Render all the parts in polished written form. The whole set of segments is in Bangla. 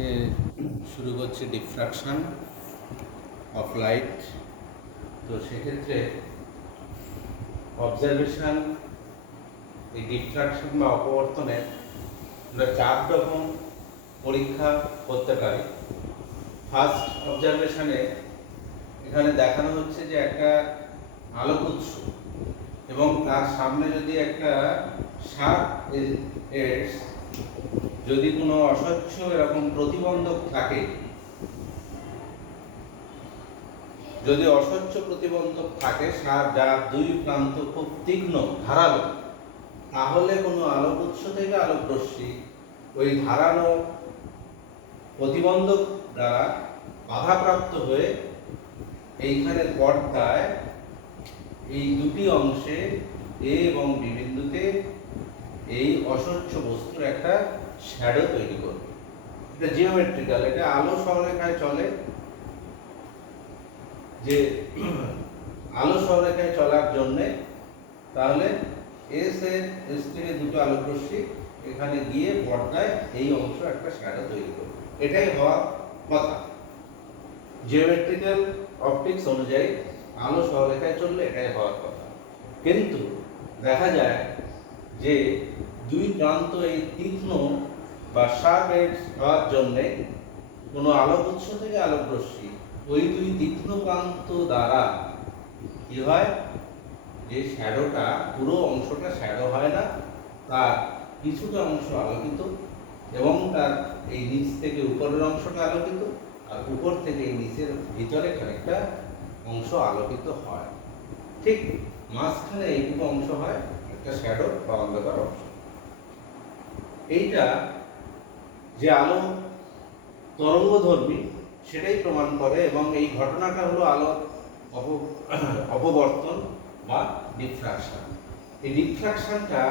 আজকে শুরু করছি ডিফ্রাকশন অফ লাইট। তো সেক্ষেত্রে অবজারভেশন, এই ডিফ্রাকশন বা অপবর্তনের আমরা 4 রকম পরীক্ষা করতে পারি। ফার্স্ট অবজারভেশনে এখানে দেখানো হচ্ছে যে একটা আলোক উৎস এবং তার সামনে যদি একটা শার্প এর যদি কোনো অস্বচ্ছ এরকম প্রতিবন্ধক থাকে, যদি অস্বচ্ছ প্রতিবন্ধক থাকে যার দুই প্রান্ত খুব তীক্ষ্ণ ধারালো, তাহলে কোনো আলোক উৎস থেকে আলোক রশ্মি ওই ধারালো প্রতিবন্ধক দ্বারা বাধাপ্রাপ্ত হয়ে এইখানে পর্দায় এই দুটি অংশে এ এবং বি বিন্দুতে এই অস্বচ্ছ বস্তুর একটা শ্যাডো তৈরি করবে। এটা জিওমেট্রিক্যাল, এটা আলো সরলরেখায় চলে। যে আলো সরলরেখায় চলার জন্যে তাহলে এস থেকে দুটো আলোক রশ্মি এখানে গিয়ে পর্দায় এই অংশ একটা শ্যাডো তৈরি করবে। এটাই হওয়ার কথা। জিওমেট্রিক্যাল অপটিক্স অনুযায়ী আলো সরলরেখায় চললে এটাই হওয়ার কথা। কিন্তু দেখা যায় যে দুই প্রান্ত এই তীক্ষ্ণ বা শার্প এজ হওয়ার জন্যে কোনো আলোক উৎস থেকে আলোক রশ্মি ওই দুই তীক্ষ্ণ প্রান্ত দ্বারা কি হয়, যে শ্যাডোটা পুরো অংশটা শ্যাডো হয় না, তার কিছুটা অংশ আলোকিত এবং তার এই নিচ থেকে উপরের অংশটা আলোকিত আর উপর থেকে এই নিচের ভিতরে খানিকটা অংশ আলোকিত হয়। ঠিক মাঝখানে এইটুকু অংশ হয় একটা শ্যাডো বা অন্ধকার অংশ। এইটা যে আলো তরঙ্গধর্মী সেটাই প্রমাণ করে এবং এই ঘটনাটা হলো আলো অপবর্তন বা ডিফ্রাকশন। এই ডিফ্রাকশনটা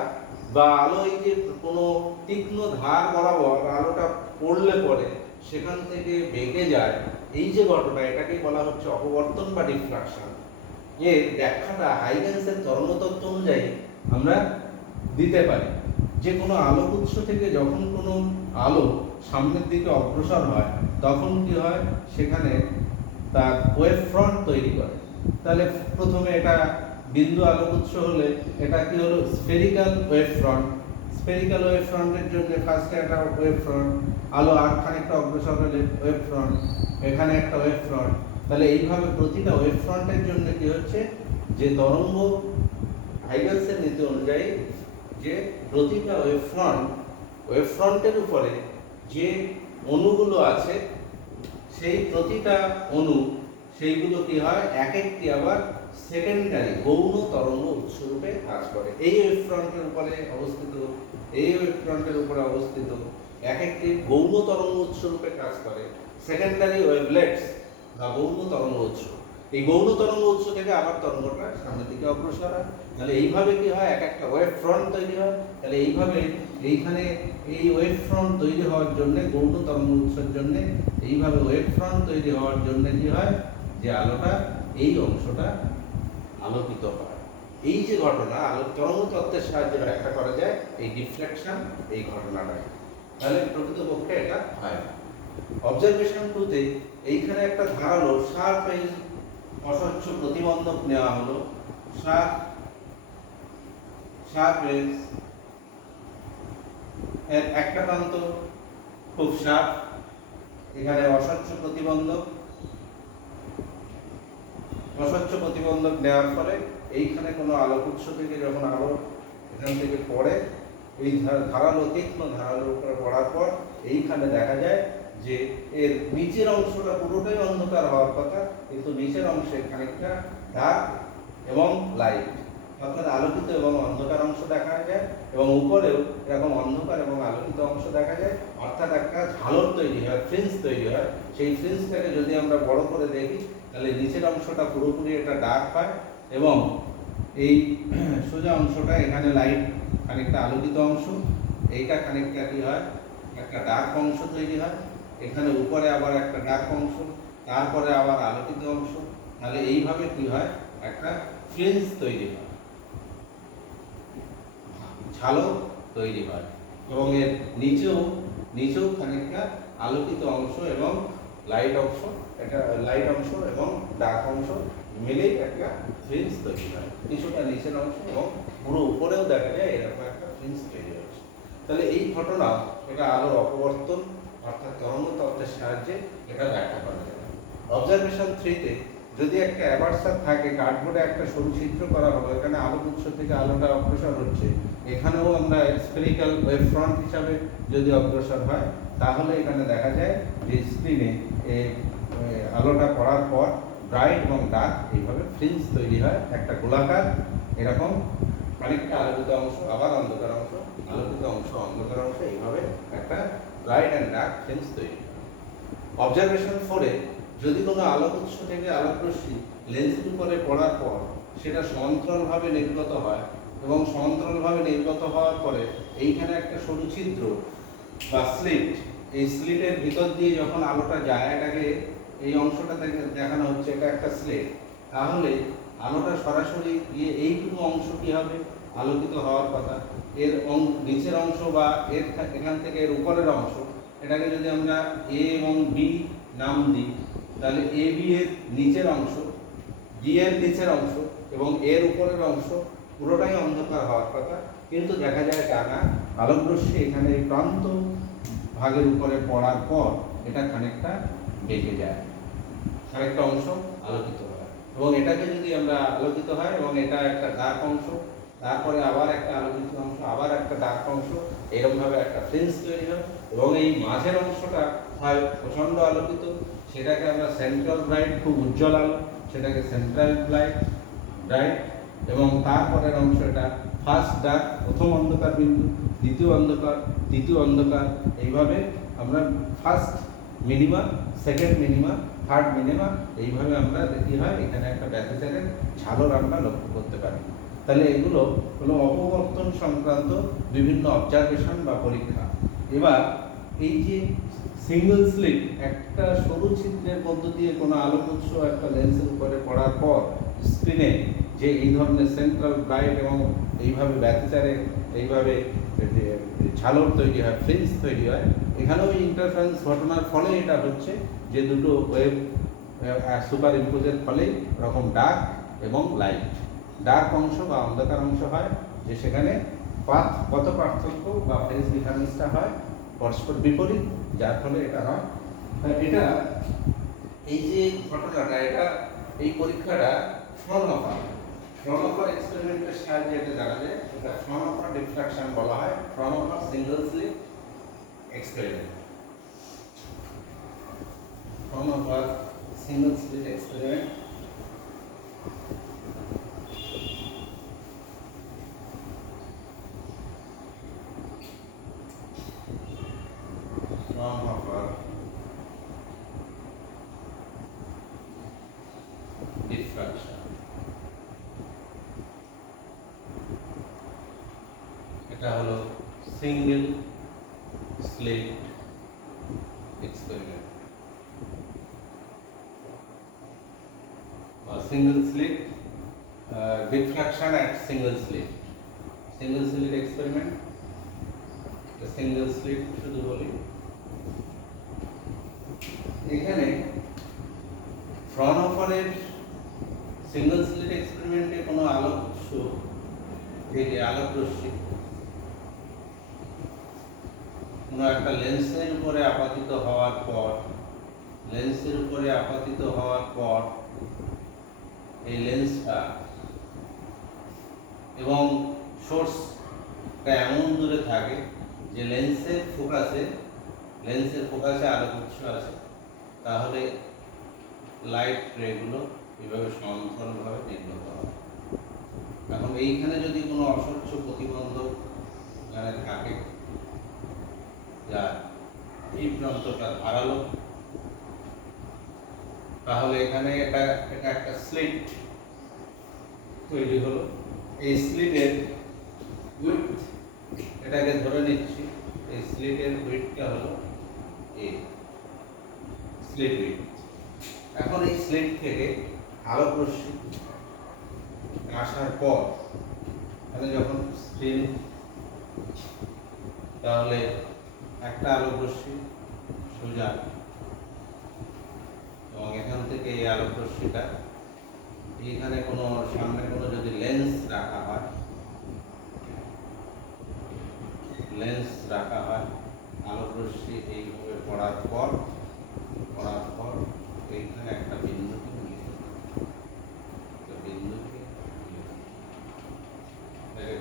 বা আলো এই যে কোনো তীক্ষ্ণ ধার বরাবর আলোটা পড়লে পরে সেখান থেকে বেঁকে যায়, এই যে ঘটনা, এটাকে বলা হচ্ছে অপবর্তন বা ডিফ্রাকশন। এর ব্যাখ্যাটা হাইগেন্সের তরঙ্গতত্ত্ব অনুযায়ী আমরা দিতে পারি। যে কোনো আলোক উৎস থেকে যখন কোনো আলো সামনের দিকে অগ্রসর হয় তখন কি হয়, সেখানে তার ওয়েভ ফ্রন্ট তৈরি করে। তাহলে প্রথমে এটা বিন্দু আলোক উৎস হলে এটা কি হলো, spherical wave front. Spherical wave ফ্রন্টের জন্য ফার্স্টে একটা ওয়েভ ফ্রন্ট, আলো আর খানিকটা অগ্রসর হলে ওয়েভ ফ্রন্ট, এখানে একটা ওয়েভ ফ্রন্ট। তাহলে এইভাবে প্রতিটা ওয়েভ ফ্রন্টের জন্য কি হচ্ছে, যে তরঙ্গ হাইগেন্সের নীতি অনুযায়ী যে প্রতিটা ওয়েভ ফ্রন্টের উপরে যে অণুগুলো আছে সেই প্রতিটা অণু সেইগুলো কি হয়, এক একটি আবার সেকেন্ডারি গৌণ তরঙ্গ উৎসরূপে কাজ করে। এই ওয়েভ ফ্রন্টের উপরে অবস্থিত, এই ওয়েভ ফ্রন্টের উপরে অবস্থিত এক একটি গৌণ তরঙ্গ উৎসরূপে কাজ করে, সেকেন্ডারি ওয়েভলেটস বা গৌণ তরঙ্গ উৎস। এই গৌণ তরঙ্গ উৎস থেকে আবার তরঙ্গটা সামনের দিকে অগ্রসর হয়। তাহলে এইভাবে কি হয়, এক একটা ওয়েভ ফ্রন্ট তৈরি হয়। তাহলে এইভাবে এইখানে এই ওয়েভ ফ্রন্ট তৈরি হওয়ার জন্য, গৌণ তরঙ্গ উৎসের জন্য এইভাবে ওয়েভ ফ্রন্ট তৈরি হওয়ার জন্য কি হয়, যে আলোটা এই অংশটা আলোকিত হয়। এই যে ঘটনা আলো তরঙ্গ তত্ত্বের সাহায্যে ব্যাখ্যা করা যায় এই ডিফ্লেকশন, এই ঘটনাটাই। তাহলে প্রকৃতপক্ষে এটা হয় না। অবজারভেশন 2-তে এইখানে একটা ধারালো শার্প এজ অস্বচ্ছ প্রতিবন্ধক নেওয়া হলো। শার্প এজ এর একটা প্রান্ত খুব শার্প, এখানে অস্বচ্ছ প্রতিবন্ধক নেওয়ার ফলে এইখানে কোনো আলোক উৎস থেকে যখন আলো এখান থেকে পড়ে, এই ধারালো তীক্ষ্ণ ধারালোর উপরে পড়ার পর এইখানে দেখা যায় যে এর নিচের অংশটা পুরোটাই অন্ধকার হওয়ার কথা, কিন্তু নিচের অংশে খানিকটা ডার্ক এবং লাইট, অর্থাৎ আলোকিত এবং অন্ধকার অংশ দেখা যায়, এবং উপরেও এরকম অন্ধকার এবং আলোকিত অংশ দেখা যায়। অর্থাৎ একটা ঝালর তৈরি হয়, ফ্রিঞ্জ তৈরি হয়। সেই ফ্রিঞ্জটাকে যদি আমরা বড় করে দেখি তাহলে নিচের অংশটা পুরোপুরি এটা ডার্ক হয় এবং এই সোজা অংশটা এখানে লাইট খানিকটা আলোকিত অংশ, এইটা খানিকটা কি হয়, একটা ডার্ক অংশ তৈরি হয়। এখানে উপরে আবার একটা ডার্ক অংশ, তারপরে আবার আলোকিত অংশ। তাহলে এইভাবে কি হয়, একটা ফ্রিঞ্জ তৈরি হয়, ঝালক তৈরি হয়। এবং এর নিচেও খানিকটা আলোকিত অংশ এবং লাইট অংশ, এটা লাইট অংশ এবং ডার্ক অংশ মিলেই একটা ফ্রিঞ্জ তৈরি হয়। কিছুটা নিচের অংশ এবং পুরো উপরেও দেখা যায় এরকম একটা ফ্রিঞ্জ তৈরি হচ্ছে। তাহলে এই ঘটনা এটা আলোর অপবর্তন অর্থাৎ তরঙ্গ তত্ত্বের সাহায্যে এটা ব্যাখ্যা করা যায়। অবজারভেশন 3-তে যদি একটা অ্যাপারচার থাকে, কার্ডবোর্ডে একটা সরু ছিদ্র করা হলো, এখানে আলোক উৎস থেকে আলোটা অগ্রসর হচ্ছে, এখানেও আমরা স্ফেরিক্যাল ওয়েভ ফ্রন্ট হিসাবে যদি অগ্রসর হয় তাহলে এখানে দেখা যায় যে স্ক্রিনে আলোটা পড়ার পর ব্রাইট এবং ডার্ক এইভাবে ফ্রিঞ্জ তৈরি হয়, একটা গোলাকার এরকম খানিকটা আলোকিত অংশ আবার অন্ধকার অংশ, আলোকিত অংশ অন্ধকার অংশ, এইভাবে একটা ব্রাইট অ্যান্ড ডার্ক ফ্রিঞ্জ তৈরি হয়। অবজারভেশন 4-এ যদি কোনো আলোক উৎস থেকে আলোক রশ্মি লেন্সের উপরে পড়ার পর সেটা সমান্তরালভাবে নির্গত হয় এবং সমান্তরালভাবে নির্গত হওয়ার পরে এইখানে একটা সরু ছিদ্র বা স্লিট, এই স্লিটের ভিতর দিয়ে যখন আলোটা যায়, এটাকে এই অংশটা থেকে দেখানো হচ্ছে এটা একটা স্লিট, তাহলে আলোটা সরাসরি গিয়ে এইটুকু অংশ কি হবে আলোকিত হওয়ার কথা, এর নিচের অংশ বা এর এখান থেকে এর উপরের অংশ, এটাকে যদি আমরা এ এবং বি নাম দিই তাহলে এ বি এর নিচের অংশ, বি এর নিচের অংশ এবং এর উপরের অংশ পুরোটাই অন্ধকার হওয়ার কথা, কিন্তু দেখা যায় তা না, আলোক রশ্মি এখানে এই প্রান্ত ভাগের উপরে পড়ার পর এটা খানিকটা বেঁকে যায়, খানিকটা অংশ আলোকিত হয় এবং এটাকে যদি আমরা আলোকিত হয় এবং এটা একটা ডার্ক অংশ, তারপরে আবার একটা আলোকিত অংশ, আবার একটা ডার্ক অংশ, এরকমভাবে একটা ফ্রিঞ্জ তৈরি হয় এবং এই মাঝের অংশটা হয় প্রচণ্ড আলোকিত, সেটাকে আমরা সেন্ট্রাল ব্রাইট, খুব উজ্জ্বল আলো, সেটাকে সেন্ট্রাল ব্রাইট এবং তারপরের অংশ এটা ফার্স্ট ডার্ক, প্রথম অন্ধকার বিন্দু, দ্বিতীয় অন্ধকার, তৃতীয় অন্ধকার, এইভাবে আমরা first minima, second minima, third minima, এইভাবে আমরা দেখি হয় এখানে একটা ব্যতিচারের ঝালর আমরা লক্ষ্য করতে পারি। তাহলে এগুলো হলো অপবর্তন সংক্রান্ত বিভিন্ন অবজারভেশন বা পরীক্ষা। এবার এই যে সিঙ্গেল স্লিট, একটা সরু ছিদ্রের মধ্য দিয়ে কোনো আলোক উৎস একটা লেন্সের উপরে পড়ার পর স্ক্রিনে যে এই ধরনের সেন্ট্রাল ব্রাইট এবং এইভাবে ব্যতিচারে এইভাবে ঝালর তৈরি হয়, ফ্রিঞ্জ তৈরি হয়, এখানেও ইন্টারফারেন্স ঘটনার ফলে এটা হচ্ছে যে দুটো ওয়েভ সুপার ইম্পোজের ফলে এরকম ডার্ক এবং লাইট, ডার্ক অংশ বা অন্ধকার অংশ হয়, যে সেখানে পথ পার্থক্য বা ফেজ ডিফারেন্সটা হয় পরস্পর বিপরীত, যার ফলে এটা হয়। এটা এই যে ঘটনাটা, এটা এই পরীক্ষাটা ফ্রনহফার এক্সপেরিমেন্টের সাহায্যে এটা জানা যায়, এটা ফ্রনহফার ডিফ্রাকশন বলা হয়, Fraunhofer single slit experiment, Fraunhofer single slit experiment. Fraunhofer diffraction, এটা হলো সিঙ্গেল স্লিট এক্সপেরিমেন্ট বা single slit diffraction at single slit experiment, single slit শুধু বলি। এখানে ফ্রনহফারের সিঙ্গেল স্লিট এক্সপেরিমেন্টে কোনো আলোক উৎস থেকে আলোক রশ্মি কোনো একটা লেন্সের উপরে আপাতিত হওয়ার পর এই লেন্সটা এবং সোর্সটা এমন দূরে থাকে যে লেন্সের ফোকাসে আলোক উৎস আছে, তাহলে লাইট রেগুলো এভাবে সমান্তরালভাবে নির্গত হয়। এখন এইখানে যদি কোনো অস্বচ্ছ প্রতিবন্ধক থাকে, যা এই প্রান্তটা ধারালো, তাহলে এখানে এটা একটা স্লিট তৈরি হলো। এই স্লিটের উইডথ, এটাকে ধরে নিচ্ছি, এই স্লিটের উইডথটা হলো এ, স্লিট উইডথ। এখন এই স্লিট থেকে আলোক রশ্মি আসার পর এখানে যখন স্ক্রিন, তাহলে একটা আলোক রশ্মি সোজা, এবং এখান থেকে এই আলোক রশ্মিটা এখানে কোনো সামনে কোনো যদি লেন্স রাখা হয়, আলোক রশ্মি এইভাবে পড়ার পর এইখানে একটা বিন্দুকে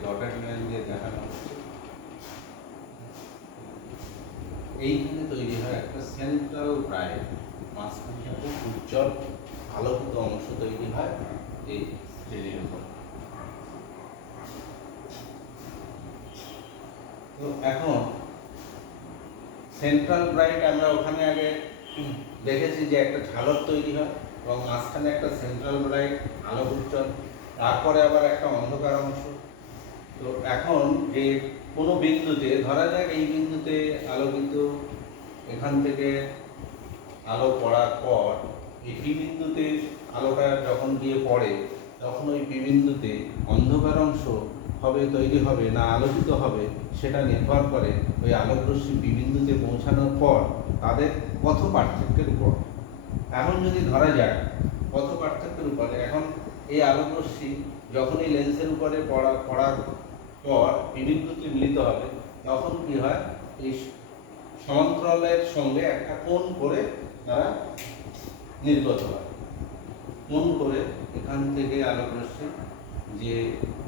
ডটেড লাইন দিয়ে দেখানো হচ্ছে। এইখানে তৈরি হয় একটা সেন্ট্রাল ব্রাইট, মাঝখানে খুব উজ্জ্বল আলোকিত অংশ তৈরি হয় এই স্ক্রিনের উপর। তো এখন সেন্ট্রাল ব্রাইট আমরা ওখানে আগে দেখেছি যে একটা ঝালক তৈরি হয় এবং মাঝখানে একটা সেন্ট্রাল ব্রাইট আলোক উজ্জ্বল, তারপরে আবার একটা অন্ধকার অংশ। তো এখন যে কোনো বিন্দুতে ধরা যাক এই বিন্দুতে আলোকিত, এখান থেকে আলো পড়ার পর এই পি বিন্দুতে আলোটা যখন গিয়ে পড়ে তখন ওই পি বিন্দুতে অন্ধকার অংশ তৈরি হবে না আলোকিত হবে, সেটা নির্ভর করে ওই আলোক রশ্মি পি বিন্দুতে পৌঁছানোর পর তাদের পথ পার্থক্যের উপর। এখন যদি ধরা যায় পথ পার্থক্যের উপরে, এখন এই আলোক রশ্মি যখন এই লেন্সের উপরে পড়ার পর পি বিন্দুতে মিলিত হবে তখন কি হয়, এই সমান্তরালের সঙ্গে একটা কোণ করে তারা নির্গত হয়। কোণ করে এখান থেকে আলোক রশ্মি যে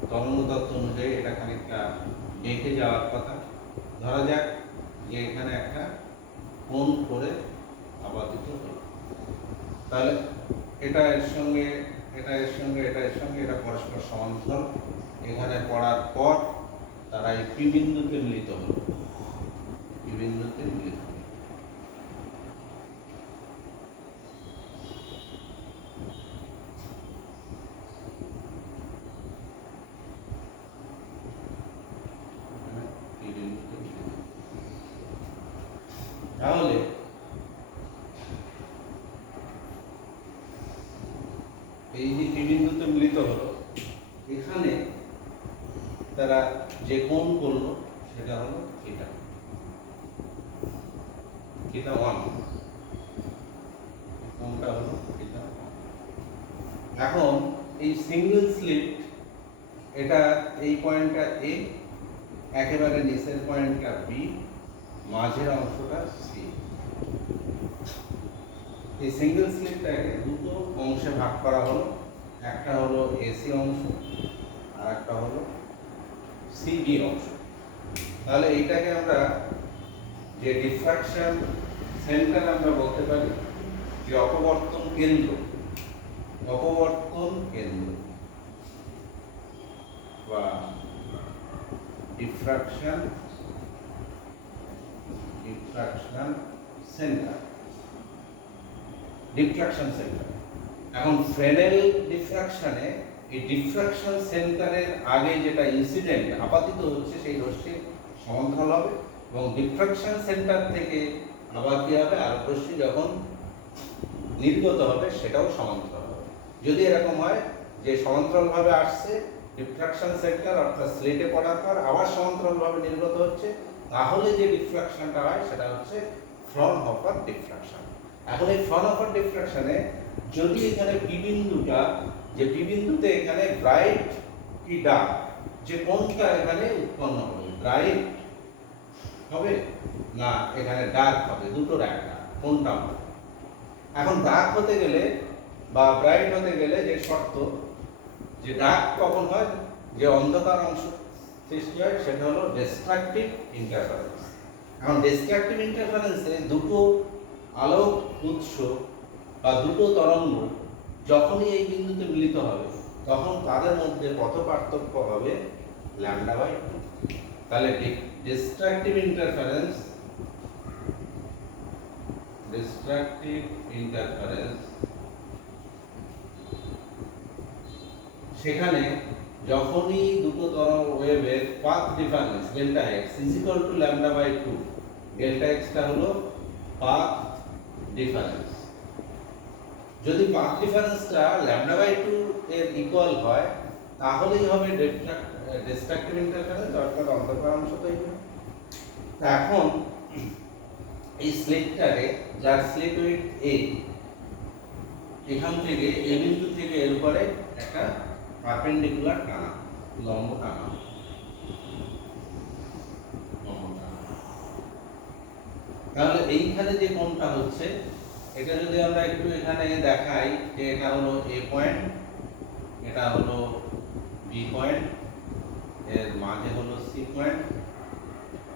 তরঙ্গ তত্ত্ব অনুযায়ী এটা খানিকটা বেঁকে যাওয়ার কথা, ধরা যাক যে এখানে একটা কোণ করে আপাতিত হলো, তাহলে এটা এর সঙ্গে এটা পরস্পর সমান্তরাল। এখানে পড়ার পর তারা এই পি বিন্দুতে মিলিত হলো, তাহলে এই যে পি বিন্দুতে মিলিত হলো, এখানে তারা যে কোণ করলো সেটা হলো থিটা 1, কোণটা হলো থিটা 1। এখন এই সিঙ্গেল স্লিট, এটা এই পয়েন্টটা এ, একেবারে নিচের পয়েন্টটা বি, মাঝের অংশটা সি। এই সিঙ্গেল স্লিটটাকে দুটো অংশে ভাগ করা হলো, একটা হলো এসি অংশ আর একটা হলো সিবি অংশ। তাহলে এইটাকে আমরা যে ডিফ্রাকশন সেন্টার আমরা বলতে পারি, যে অপবর্তন কেন্দ্র বা ডিফ্রাকশন সেন্টার। এখন ফ্রেনেল ডিফ্রাকশনে এই ডিফ্রাকশন সেন্টারের আগে যেটা ইনসিডেন্ট আপাতিত হচ্ছে সেই রশ্মি সমান্তরাল হবে, এবং ডিফ্রাকশন সেন্টার থেকে আবার কি হবে, আলোক রশ্মি যখন নির্গত হবে সেটাও সমান্তরাল হবে। যদি এরকম হয় যে সমান্তরালভাবে আসছে ডিফ্রাকশন সেন্টার অর্থাৎ স্লেটে পড়ার পর আবার সমান্তরালভাবে নির্গত হচ্ছে, তাহলে যে ডিফ্রাকশনটা হয় সেটা হচ্ছে ফ্রনহফার ডিফ্রাকশন। এখন এই ফ্রনহফার ডিফ্রাকশনে যদি এখানে পি বিন্দুতে এখানে ব্রাইট কি ডার্ক, যে কোণটা এখানে উৎপন্ন হবে, ব্রাইট হবে না এখানে ডার্ক হবে, দুটোর একটা কোণটা হবে। এখন ডার্ক হতে গেলে বা ব্রাইট হতে গেলে যে শর্ত, যে ডার্ক কখন হয়, যে অন্ধকার অংশ সৃষ্টি হয়, সেটা হলো ডিস্ট্রাকটিভ ইন্টারফারেন্স। এখন ডিস্ট্রাকটিভ ইন্টারফারেন্সে দুটো আলোক উৎস বা দুটো তরঙ্গ যখনই এই বিন্দুতে মিলিত হবে তখন তাদের মধ্যে পথ পার্থক্য হবে λ/2। তাহলে ডিস্ট্রাকটিভ ইন্টারফারেন্স সেখানে যখনই দুটো তরঙ্গ ওয়েভের path difference delta x is equal to λ/2, delta এক্সটা হলো পাথ ডিফারেন্স। যদি পাথ ডিফারেন্সটা λ/2 এর ইকুয়াল হয় তাহলেই হবে ডিস্ট্রাকটিভ ইন্টারফারেন্স অর্থাৎ অন্ধকার অংশ তৈরি হবে। এখন এই স্লিটটাকে, যার স্লিট উইথ এ, এখান থেকে এ বিন্দু থেকে এর উপরে একটা পারপেন্ডিকুলার টানা, লম্ব টানা, তাহলে এইখানে যে কোণটা হচ্ছে, এটা যদি আমরা একটু এখানে দেখাই যে এটা হলো এ পয়েন্ট, এটা হলো বি পয়েন্ট, এর মাঝে হলো সি পয়েন্ট,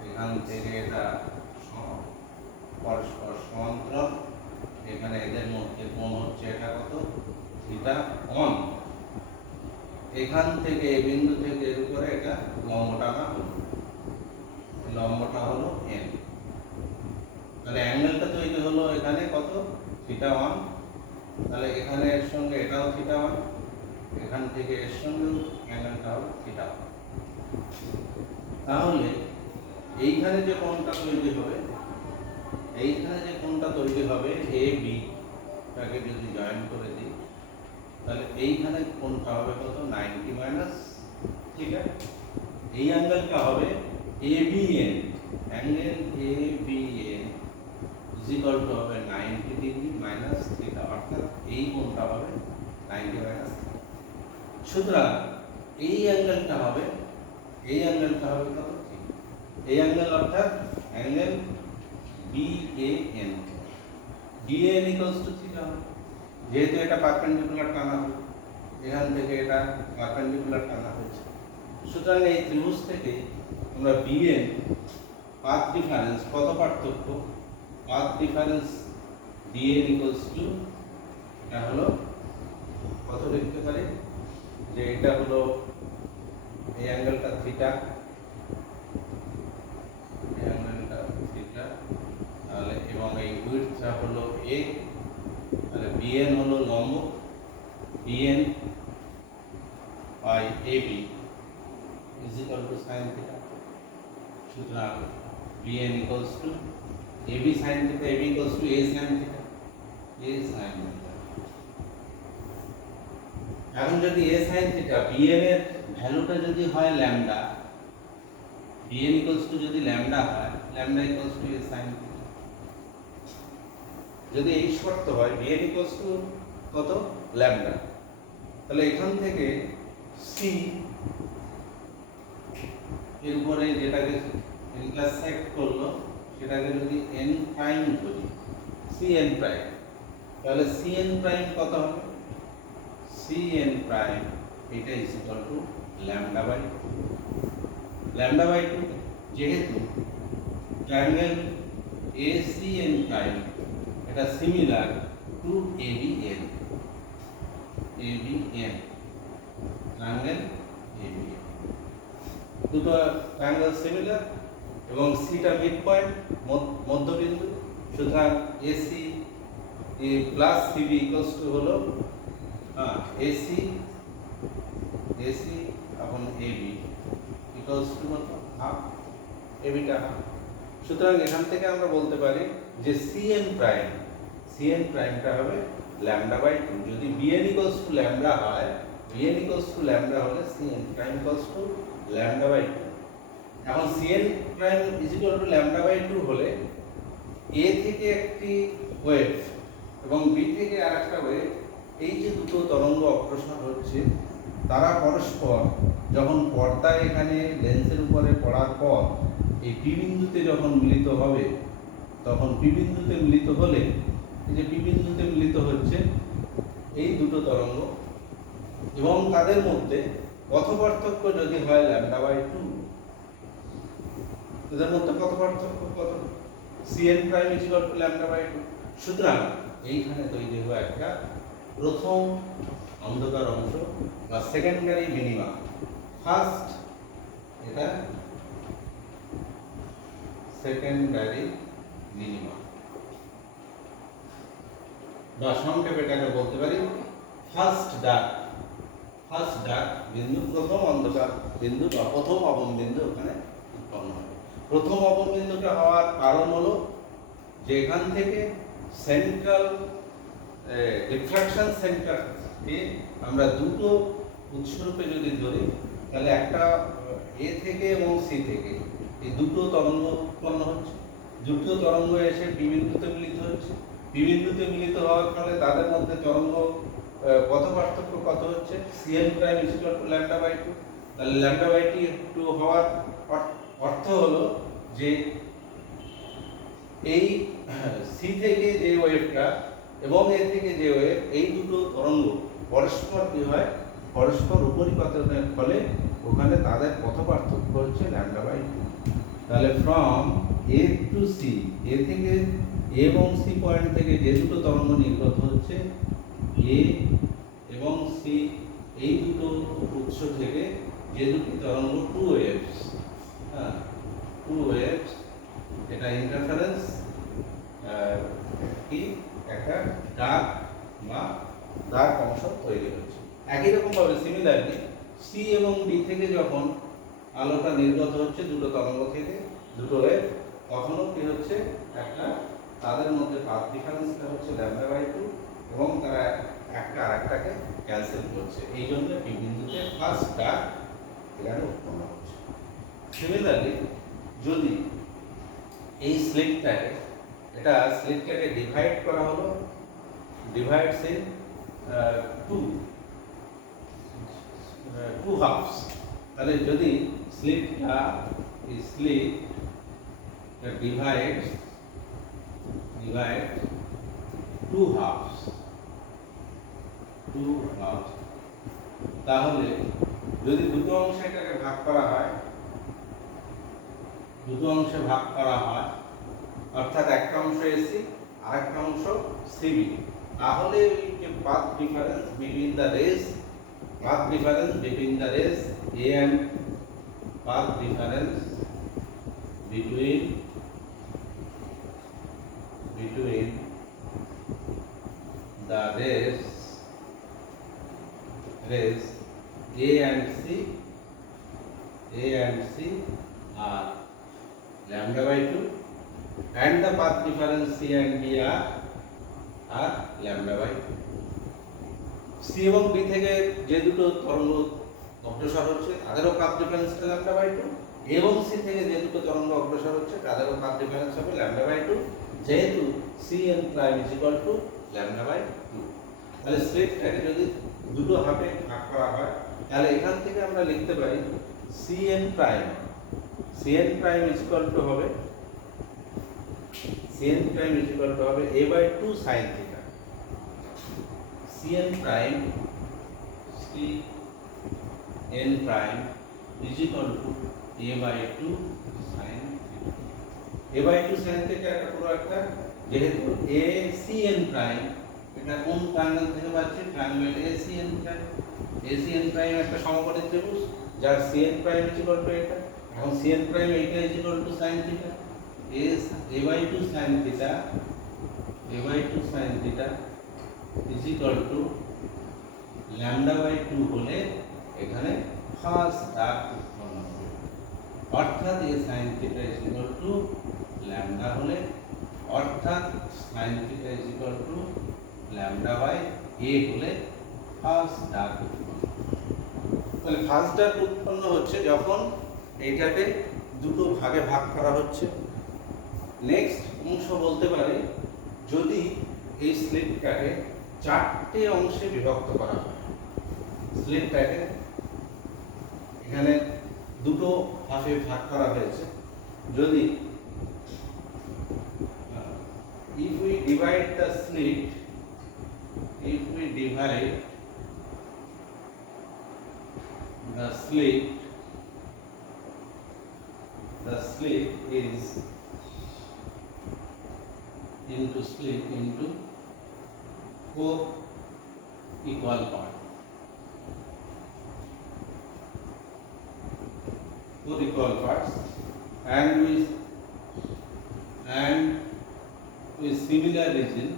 এখান থেকে এটা পরস্পর সমান্তরাল, এখানে এদের মধ্যে কোণ হচ্ছে এটা কত, থিটা অন, এখান থেকে বিন্দু থেকে এর উপরে এটা লম্ব টানা হলো, লম্বটা হলো এন, তাহলে অ্যাঙ্গেলটা তৈরি হলো এখানে কত, থিটা ওয়ান, তাহলে এখানে এর সঙ্গে এটাও থিটা ওয়ান, এখান থেকে এর সঙ্গে অ্যাঙ্গেলটা হলো থিটা ওয়ান। তাহলে এইখানে যে কোণটা তৈরি হবে, এইখানে যে কোণটা তৈরি হবে এ বি টাকে যদি জয়েন করে দিই, তাহলে এইখানে কোণটা হবে কত, 90 মাইনাস থিটা, এই অ্যাঙ্গেলটা হবে ABN, angle ABN is equal to হবে 90 ডিগ্রি মাইনাস থিটা, অর্থাৎ এই কোণটা হবে 90 মাইনাস থিটা। সুতরাং এই অ্যাঙ্গেলটা হবে, এই অ্যাঙ্গেলটা হবে কত, থিটা, এই অ্যাঙ্গেল অর্থাৎ angle BAN, BAN equals to theta হবে, যেহেতু এটা পারপেন্ডিকুলার টানা হবে, এখান থেকে এটা পারপেন্ডিকুলার টানা হচ্ছে। সুতরাং এই ত্রিভুজ থেকে আমরা BN পাথ ডিফারেন্স, কত পার্থক্য, path difference BN equals two, এটা হলো কত লিখতে পারি, যে এটা হলো এই অ্যাঙ্গেলটা থিটা, এই অ্যাঙ্গেলটা থিটা, তাহলে এবং এই উইডথটা হলো a, তাহলে BN হলো লম্ব, BN by AB is equal to sin theta. সুতরাং BN equals to AB sin theta, AB equals to A sin theta, A sin theta. এখন যদি A sin থিটা, BN এর ভ্যালুটা যদি হয় ল্যামডা, BN ইকুয়ালস টু যদি ল্যামডা হয়, lambda equals to A sin theta. যদি এই শর্ত হয় BN ইকুয়ালস টু কত, ল্যামডা, তাহলে এখান থেকে C এর উপরে যেটাকে ইন্টারসেক্ট করলো সেটাকে যদি n প্রাইম ধরি, Cn প্রাইম, তাহলে Cn প্রাইম কত হবে, Cn প্রাইম এটা is equal to lambda by 2, lambda by 2, যেহেতু ট্রায়াঙ্গেল ACN প্রাইম এটা similar to ABN, ABN triangle ABN, দুটো ট্রায়াঙ্গেল সিমিলার এবং সিটা মিড পয়েন্ট, মধ্যবিন্দু, সুতরাং AC plus CB equals to হলো AC upon AB equals to কত, হাফ, AB টা হাফ। সুতরাং এখান থেকে আমরা বলতে পারি যে Cn প্রাইমটা হবে ল্যামডা বাই 2, যদি BN ইকুয়ালস টু ল্যামডা হয়, BN ইকুয়ালস টু ল্যামডা হলে Cn prime equals to lambda by 2। এখন Cn prime is equal to lambda by 2 হলে A থেকে একটি ওয়েভ এবং B থেকে আরেকটা ওয়েভ, এই যে দুটো তরঙ্গ অগ্রসর হচ্ছে, তারা পরস্পর যখন পর্দায় এখানে লেন্সের উপরে পড়ার পর এই P বিন্দুতে যখন মিলিত হবে, তখন P বিন্দুতে মিলিত হলে, এই যে P বিন্দুতে মিলিত হচ্ছে এই দুটো তরঙ্গ, এবং তাদের মধ্যে পথ পার্থক্য যদি হয় ল্যামডা বাই 2, এদের মধ্যে পথ পার্থক্য কত, Cn prime is equal to lambda by 2। সুতরাং এইখানে তৈরি হবে একটা প্রথম অন্ধকার অংশ বা সেকেন্ডারি মিনিমা, ফার্স্ট এটা সেকেন্ডারি মিনিমা, বা সংক্ষেপে এটাকে বলতে পারি ফার্স্ট ডার্ক বিন্দু, প্রথম অন্ধকার বিন্দু বা প্রথম অবম বিন্দু ওখানে উৎপন্ন হয়। প্রথম অবম বিন্দুটা হওয়ার কারণ হলো যে এখান থেকে সেন্ট্রাল রিফ্রাকশন সেন্টারকে আমরা দুটো উৎসরূপে যদি ধরি, তাহলে একটা A থেকে এবং C থেকে এই দুটো তরঙ্গ উৎপন্ন হচ্ছে, দুটো তরঙ্গ এসে পি বিন্দুতে মিলিত হচ্ছে। পি বিন্দুতে মিলিত হওয়ার ফলে তাদের মধ্যে তরঙ্গ পথ পার্থক্য কত হচ্ছে, CN prime is equal to lambda by two. তাহলে ল্যামডা বাই টু হওয়ার অর্থ হলো যে এই সি থেকে যে ওয়েভটা এবং এ থেকে যে ওয়েভ, এই দুটো তরঙ্গ পরস্পর কি হয়, পরস্পর উপরিপাতনের ফলে ওখানে তাদের পথ পার্থক্য হচ্ছে ল্যামডা বাই টু। তাহলে ফ্রম এ টু সি, এ থেকে এ এবং সি পয়েন্ট থেকে যে দুটো তরঙ্গ নির্গত হচ্ছে, এ এবং সি এই দুটো উৎস থেকে যে দুটি তরঙ্গ টু ওয়েভস, হ্যাঁ টু ওয়েভস, এটা ইন্টারফারেন্স কি একটা ডার্ক বা ডার্ক অংশ তৈরি হচ্ছে। একই রকমভাবে সিমিলারলি সি এবং ডি থেকে যখন আলোটা নির্গত হচ্ছে দুটো তরঙ্গ থেকে, দুটো ওয়েভ, তখনও কি হচ্ছে, একটা তাদের মধ্যে পাথ ডিফারেন্সটা হচ্ছে ল্যামডা বাই টু এবং তারা একটা আরেকটাকে ক্যান্সেল করছে। এই জন্য পি বিন্দুতে ফার্স্ট ডার্ক এখানে উৎপন্ন হচ্ছে। সিমিলারলি যদি এই স্লিটটাকে, এটা স্লিটটাকে ডিভাইড করা হলো, ডিভাইডস ইন টু হাফস, তাহলে যদি স্লিটটা ডিভাইড টু হাফস, তাহলে যদি দুটো অংশে এটাকে ভাগ করা হয়, দুটো অংশে ভাগ করা হয়, অর্থাৎ একটা অংশ এসি আর একটা অংশ সিবি, তাহলে path difference between the rays, path difference between the rays A and path difference between the rays A and C are lambda by 2 and the path difference C and D are lambda by 2. C এবং D থেকে যে দুটো তরঙ্গ অগ্রসর হচ্ছে তাদেরও পাথ ডিফারেন্স ল্যামডা বাই 2, এবং সি থেকে যে দুটো তরঙ্গ অগ্রসর হচ্ছে তাদেরও পাথ ডিফারেন্স হবে ল্যামডা বাই 2, যেহেতু Cn prime is equal to lambda by 2। তাহলে স্লিটটাকে যদি দুটো হাফে ভাগ করা হয়, তাহলে এখান থেকে আমরা লিখতে পারি Cn prime is equal to হবে a by 2 sin theta. Cn prime is equal to a by 2 sin theta. a by 2 sin theta এটা পুরো একটা, যেহেতু ACn প্রাইম এটা কোন ট্রায়াঙ্গেল থেকে পাচ্ছি, ট্রায়াঙ্গেল ACn প্রাইম একটা সমকোণী ত্রিভুজ যার Cn prime is equal to এটা, এখন Cn প্রাইম এটা is equal to sin theta, a by 2 sin theta is equal to lambda by 2 হলে এখানে ফার্স্ট ডার্ক উৎপন্ন হবে, অর্থাৎ a sin theta is equal to lambda হলে, অর্থাৎ sin theta is equal to lambda by a হলে ফার্স্ট ডার্ক উৎপন্ন। তাহলে ফার্স্ট ডার্ক উৎপন্ন হচ্ছে যখন এইটাকে দুটো ভাগে ভাগ করা হচ্ছে। নেক্সট অংশ বলতে পারি, যদি এই স্লিটটাকে চারটে অংশে বিভক্ত করা হয়, স্লিটটাকে এখানে দুটো হাফে ভাগ করা হয়েছে, যদি if we divide the slit is into 4 equal parts, and with similar reasoning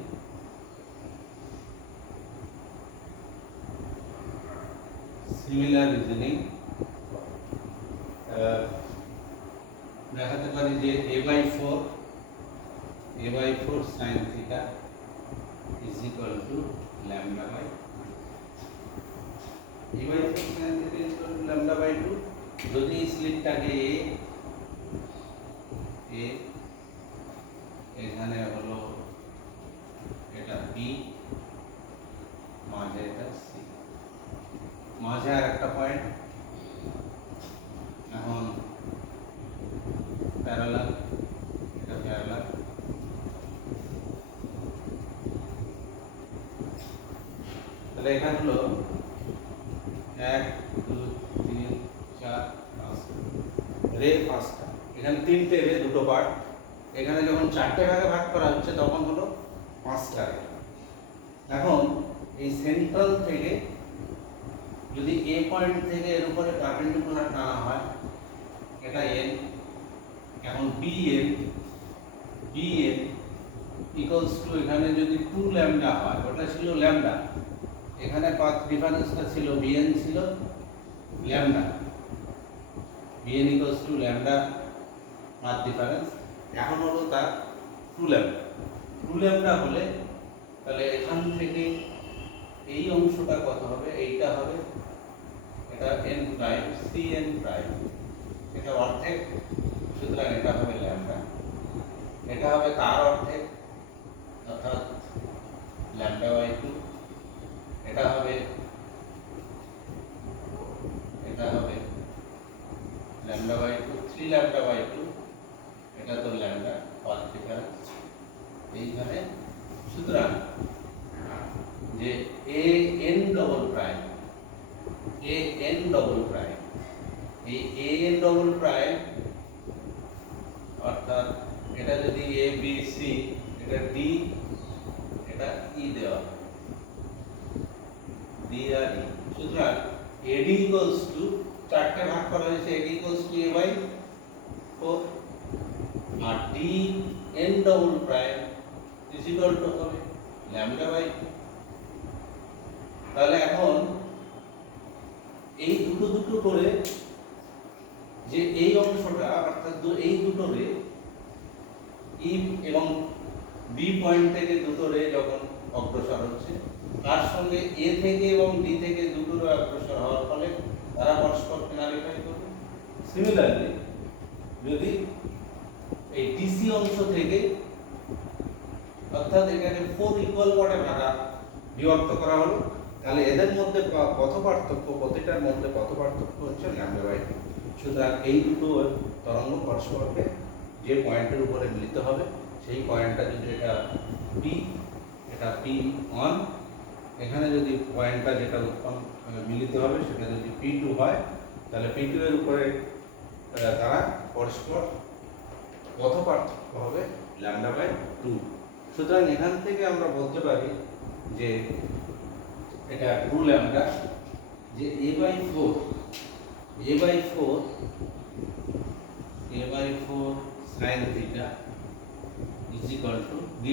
দেখাতে পারি যে a by 4 sin theta is equal to lambda by 2. a by 4 sin theta is equal to lambda by 2 যদি স্লিটটাকে a এখানে হলো এটা বি, মাঝে এটা সি, মাঝে আর একটা পয়েন্ট। এখন প্যারালাল, এটা প্যারালাল, তাহলে এখানে হলো 1 2 3 4 5 রে পাঁচটা, এখানে তিনটে রে, দুটো পার্ট। এখানে যখন চারটে ভাগে ভাগ করা হচ্ছে তখন হলো পাঁচটা রে। এখন এই সেন্ট্রাল থেকে যদি এ পয়েন্ট থেকে এর উপরে পারপেন্ডিকুলার টানা হয়, এটা এন। এখন বিএন ইকুয়ালস টু, এখানে যদি 2 ল্যামডা হয়, ওটা ছিল ল্যামডা, এখানে পাথ ডিফারেন্সটা ছিল বিএন ছিল lambda, BN equals to lambda path difference. এখন হলো তার 2 ল্যামডা হলে তাহলে এখান থেকে এই অংশটা কত হবে, এইটা হবে, এটা N prime C N prime, এটা অর্ধেক, সুতরাং এটা হবে ল্যামডা, এটা হবে তার অর্ধেক অর্থাৎ ল্যামডা বাই 2, এটা হবে ল্যামডা বাই 2, 3 ল্যামডা বাই 2, এটা তো ল্যামডা পাথ ডিফারেন্স এইখানে। সুতরাং যে এ এন ডবল প্রাইম, এই এ এন ডবল প্রাইম অর্থাৎ এটা যদি এ বি সি, এটা ডি, এটা ই দেওয়া, ডি আর ই। সুতরাং এডি ইকুয়ালস টু, চারটে ভাগ করা হয়েছে, AD equals to a by 4, আর D N double prime is equal to হবে ল্যামডা বাই 2। তাহলে এখন এই দুটো করে যে এই অংশটা অর্থাৎ এই দুটো রে ই এবং বি পয়েন্ট থেকে দুটো রে যখন অগ্রসর হচ্ছে, তার সঙ্গে এ থেকে এবং ডি থেকে দুটো রে অগ্রসর হওয়ার ফলে তারা পরস্পর নালিফাই করবে। সিমিলারলি যদি এই ডিসি অংশ থেকে, অর্থাৎ এটাকে 4 ইকুয়াল পার্টে বিভক্ত করা হলো, তাহলে এদের মধ্যে পথ পার্থক্য, প্রতিটার মধ্যে পথ পার্থক্য হচ্ছে ল্যামডা বাই 2। সুতরাং এই দুটো তরঙ্গ পরস্পরকে যে পয়েন্টের উপরে মিলিত হবে, সেই পয়েন্টটা যদি এটা পি, এটা P1, এখানে যদি পয়েন্টটা যেটা মিলিত হবে সেটা যদি P2 হয়, তাহলে P2 এর উপরে তারা পরস্পর পথ পার্থক্য হবে ল্যামডা বাই 2। সুতরাং এখান থেকে আমরা বলতে পারি যে এটা 2 ল্যামডা, যে a by 4 sin theta is equal to, B